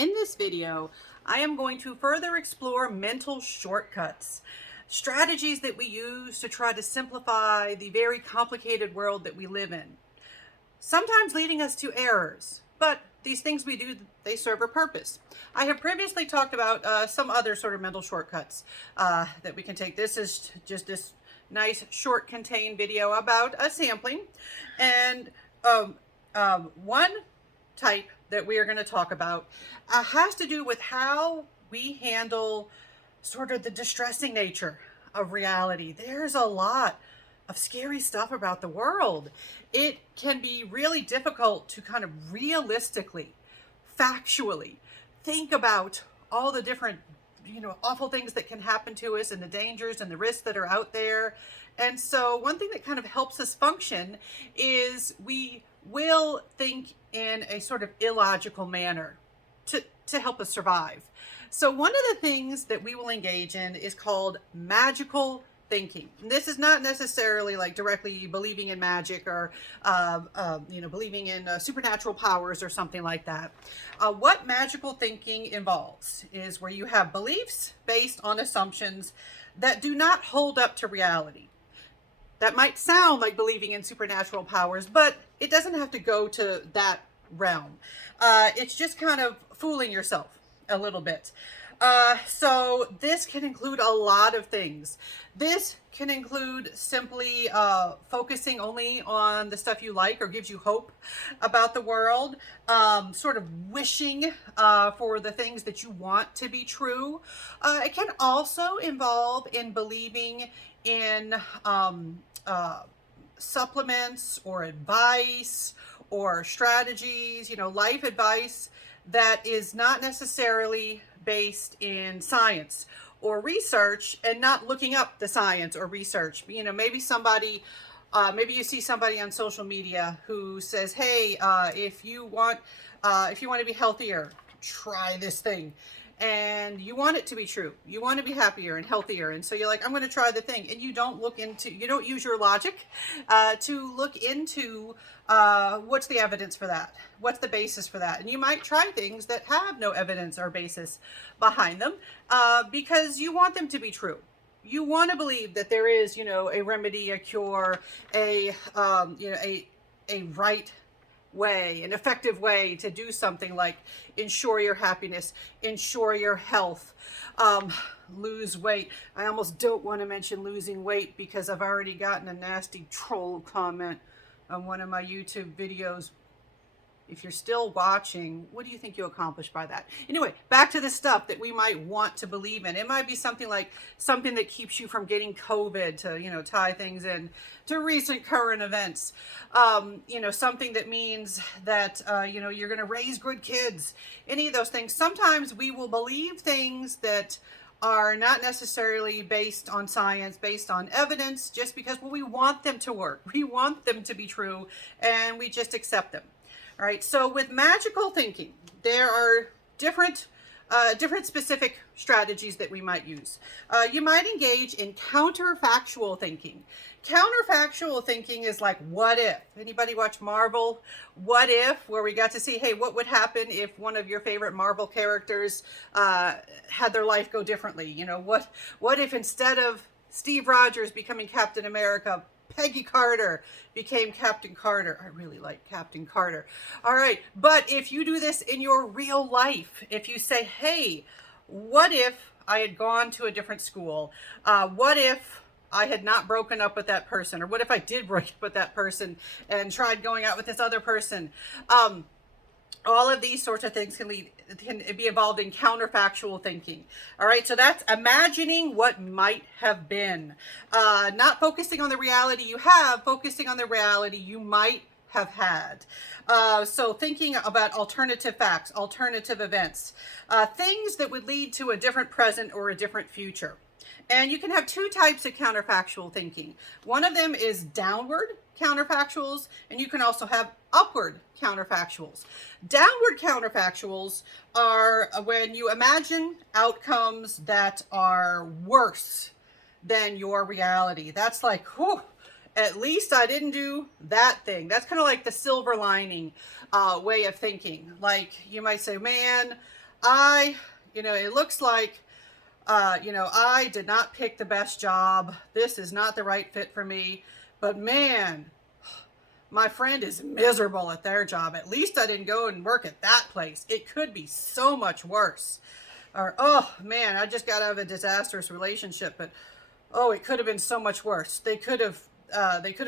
In this video, I am going to further explore mental shortcuts, strategies that we use to try to simplify the very complicated world that we live in, sometimes leading us to errors, but these things we do, they serve a purpose. I have previously talked about some other sort of mental shortcuts that we can take. This is just this nice short contained video about a sampling, and one type that we are going to talk about has to do with how we handle sort of the distressing nature of reality. There's a lot of scary stuff about the world. It can be really difficult to kind of realistically, factually think about all the different, awful things that can happen to us and the dangers and the risks that are out there. And so one thing that kind of helps us function is we will think in a sort of illogical manner to help us survive. So one of the things that we will engage in is called magical thinking. And this is not necessarily like directly believing in magic or believing in supernatural powers or something like that. What magical thinking involves is where you have beliefs based on assumptions that do not hold up to reality. That might sound like believing in supernatural powers, but it doesn't have to go to that realm. It's just kind of fooling yourself a little bit. So this can include a lot of things. This can include simply focusing only on the stuff you like or gives you hope about the world, sort of wishing for the things that you want to be true. It can also involve in believing in supplements or advice or strategies, life advice that is not necessarily based in science or research and not looking up the science or research. Maybe you see somebody on social media who says, hey, if you want to be healthier, try this thing. And you want it to be true. You want to be happier and healthier. And so you're like, I'm going to try the thing. And you don't use your logic to look into what's the evidence for that? What's the basis for that? And you might try things that have no evidence or basis behind them because you want them to be true. You want to believe that there is, a remedy, a cure, a right way, an effective way to do something like ensure your happiness, ensure your health, lose weight. I almost don't want to mention losing weight because I've already gotten a nasty troll comment on one of my YouTube videos. If you're still watching, what do you think you accomplished by that? Anyway, back to the stuff that we might want to believe in. It might be something that keeps you from getting COVID, to, tie things in to recent current events. Something that means that, you're going to raise good kids. Any of those things. Sometimes we will believe things that are not necessarily based on science, based on evidence, just because, we want them to work. We want them to be true, and we just accept them. All right, so with magical thinking, there are different specific strategies that we might use. You might engage in counterfactual thinking. Counterfactual thinking is like, what if? Anybody watch Marvel? What if? Where we got to see, hey, what would happen if one of your favorite Marvel characters had their life go differently? What if instead of Steve Rogers becoming Captain America, Peggy Carter became Captain Carter? I really like Captain Carter. All right, but if you do this in your real life, if you say, hey, what if I had gone to a different school? What if I had not broken up with that person? Or what if I did break up with that person and tried going out with this other person? All of these sorts of things can be involved in counterfactual thinking. All right, so that's imagining what might have been. Not focusing on the reality you have, focusing on the reality you might have had. So thinking about alternative facts, alternative events, things that would lead to a different present or a different future. And you can have two types of counterfactual thinking. One of them is downward counterfactuals, and you can also have upward counterfactuals. Downward counterfactuals are when you imagine outcomes that are worse than your reality. That's like, whew, at least I didn't do that thing. That's kind of like the silver lining way of thinking. Like you might say, man, it looks like, I did not pick the best job. This is not the right fit for me. But man, my friend is miserable at their job. At least I didn't go and work at that place. It could be so much worse. Or, oh man, I just got out of a disastrous relationship, but oh, it could have been so much worse. They could have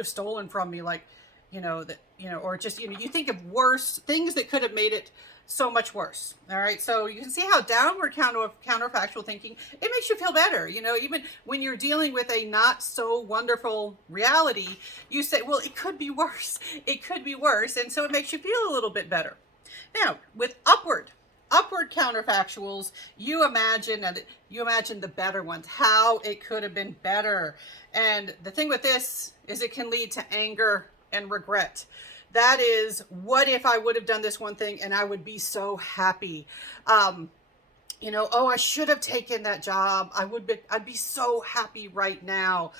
stolen from me, like, or just, you think of worse things that could have made it so much worse. All right. So you can see how downward counterfactual thinking, it makes you feel better. Even when you're dealing with a not so wonderful reality, you say, well, it could be worse. It could be worse. And so it makes you feel a little bit better. Now, with upward counterfactuals, you imagine the better ones, how it could have been better. And the thing with this is it can lead to anger and regret. That is, what if I would have done this one thing and I would be so happy? Oh, I should have taken that job. I'd be so happy right now.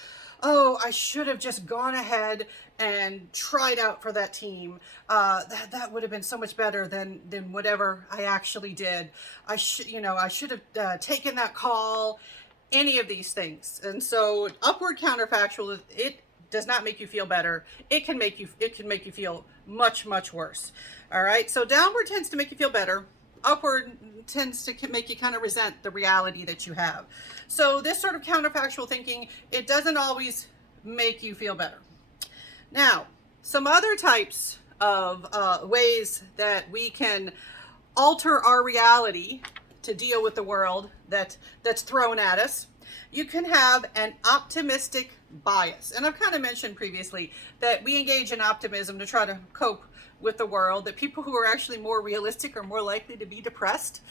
Oh, I should have just gone ahead and tried out for that team. That would have been so much better than whatever I actually did. I should have taken that call. Any of these things. And so upward counterfactual, it does not make you feel better. It can make you feel much, much worse. All right. So downward tends to make you feel better. Upward tends to make you kind of resent the reality that you have. So this sort of counterfactual thinking, it doesn't always make you feel better. Now, some other types of ways that we can alter our reality to deal with the world that's thrown at us. You can have an optimistic bias. And I've kind of mentioned previously that we engage in optimism to try to cope with the world, that people who are actually more realistic are more likely to be depressed.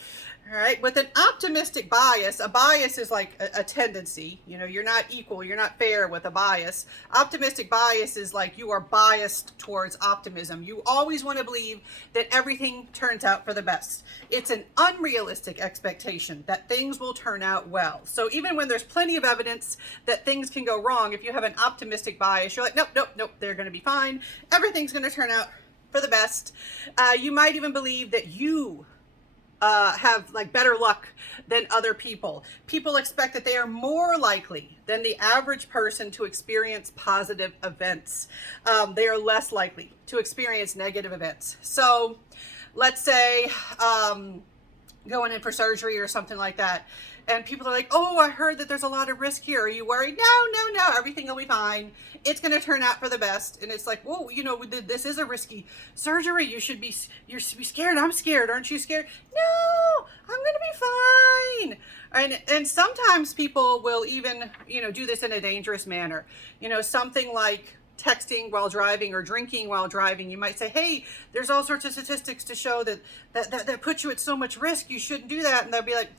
All right. With an optimistic bias, a bias is like a tendency. You're not equal. You're not fair with a bias. Optimistic bias is like you are biased towards optimism. You always want to believe that everything turns out for the best. It's an unrealistic expectation that things will turn out well. So even when there's plenty of evidence that things can go wrong, if you have an optimistic bias, you're like, nope, they're going to be fine. Everything's going to turn out for the best. You might even believe that you have like better luck than other people. People expect that they are more likely than the average person to experience positive events. They are less likely to experience negative events. So let's say going in for surgery or something like that, and people are like, oh, I heard that there's a lot of risk here. Are you worried? No, everything will be fine. It's going to turn out for the best. And it's like, whoa, this is a risky surgery. You should be scared. I'm scared. Aren't you scared? No, I'm going to be fine. And sometimes people will even, do this in a dangerous manner. Something like texting while driving or drinking while driving. You might say, hey, there's all sorts of statistics to show that put you at so much risk. You shouldn't do that. And they'll be like,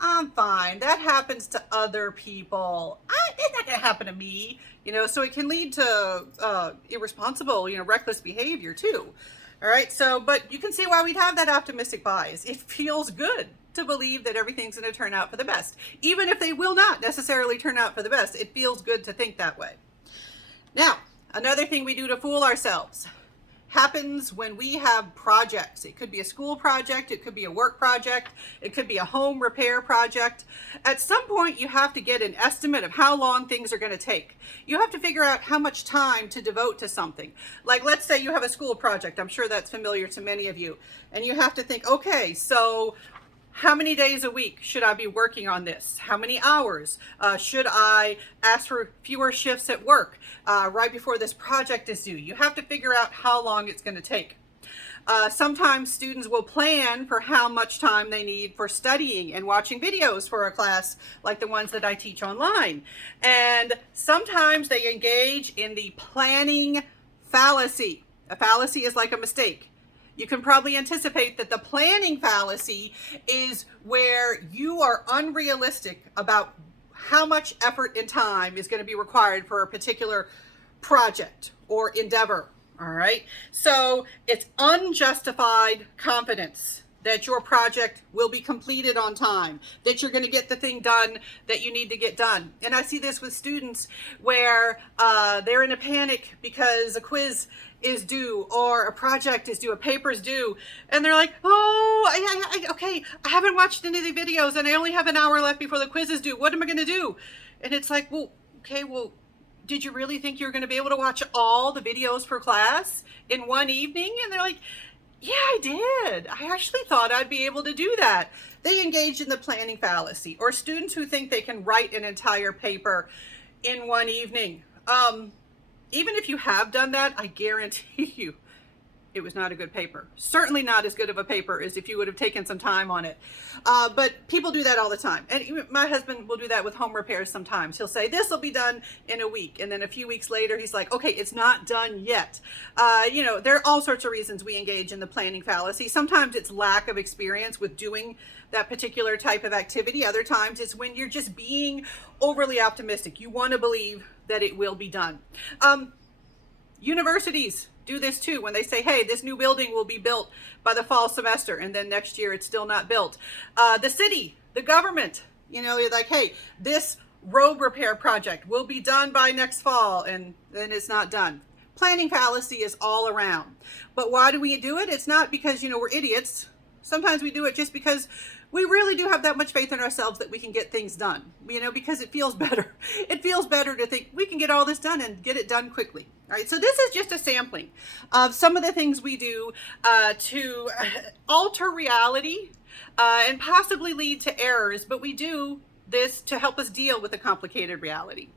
I'm fine. That happens to other people. It's not going to happen to me. So it can lead to irresponsible, reckless behavior too. All right. So, but you can see why we'd have that optimistic bias. It feels good to believe that everything's going to turn out for the best. Even if they will not necessarily turn out for the best, it feels good to think that way. Now, another thing we do to fool ourselves happens when we have projects. It could be a school project, it could be a work project, it could be a home repair project. At some point, you have to get an estimate of how long things are going to take. You have to figure out how much time to devote to something. Like, let's say you have a school project. I'm sure that's familiar to many of you. And you have to think, okay, so how many days a week should I be working on this? How many hours? Should I ask for fewer shifts at work right before this project is due? You have to figure out how long it's going to take. Sometimes students will plan for how much time they need for studying and watching videos for a class like the ones that I teach online. And sometimes they engage in the planning fallacy. A fallacy is like a mistake. You can probably anticipate that the planning fallacy is where you are unrealistic about how much effort and time is going to be required for a particular project or endeavor. All right. So it's unjustified confidence. that your project will be completed on time, that you're going to get the thing done that you need to get done. And I see this with students where they're in a panic because a quiz is due or a project is due, a paper's due, and they're like, oh, okay, I haven't watched any of the videos and I only have an hour left before the quiz is due. What am I going to do? And it's like, well, okay, well, did you really think you were going to be able to watch all the videos for class in one evening? And they're like, yeah, I did. I actually thought I'd be able to do that. They engage in the planning fallacy, or students who think they can write an entire paper in one evening. Even if you have done that, I guarantee you it was not a good paper. Certainly not as good of a paper as if you would have taken some time on it. But people do that all the time. And even my husband will do that with home repairs sometimes. He'll say, this will be done in a week. And then a few weeks later, he's like, okay, it's not done yet. You know, there are all sorts of reasons we engage in the planning fallacy. Sometimes it's lack of experience with doing that particular type of activity. Other times it's when you're just being overly optimistic. You want to believe that it will be done. Universities do this too, when they say, hey, this new building will be built by the fall semester, and then next year it's still not built. The city, the government, you know, you're like, hey, this road repair project will be done by next fall, and then it's not done. Planning fallacy is all around. But why do we do it? It's not because, you know, we're idiots. Sometimes we do it just because we really do have that much faith in ourselves that we can get things done, you know, because it feels better. It feels better to think we can get all this done and get it done quickly. All right, so this is just a sampling of some of the things we do to alter reality and possibly lead to errors, but we do this to help us deal with a complicated reality.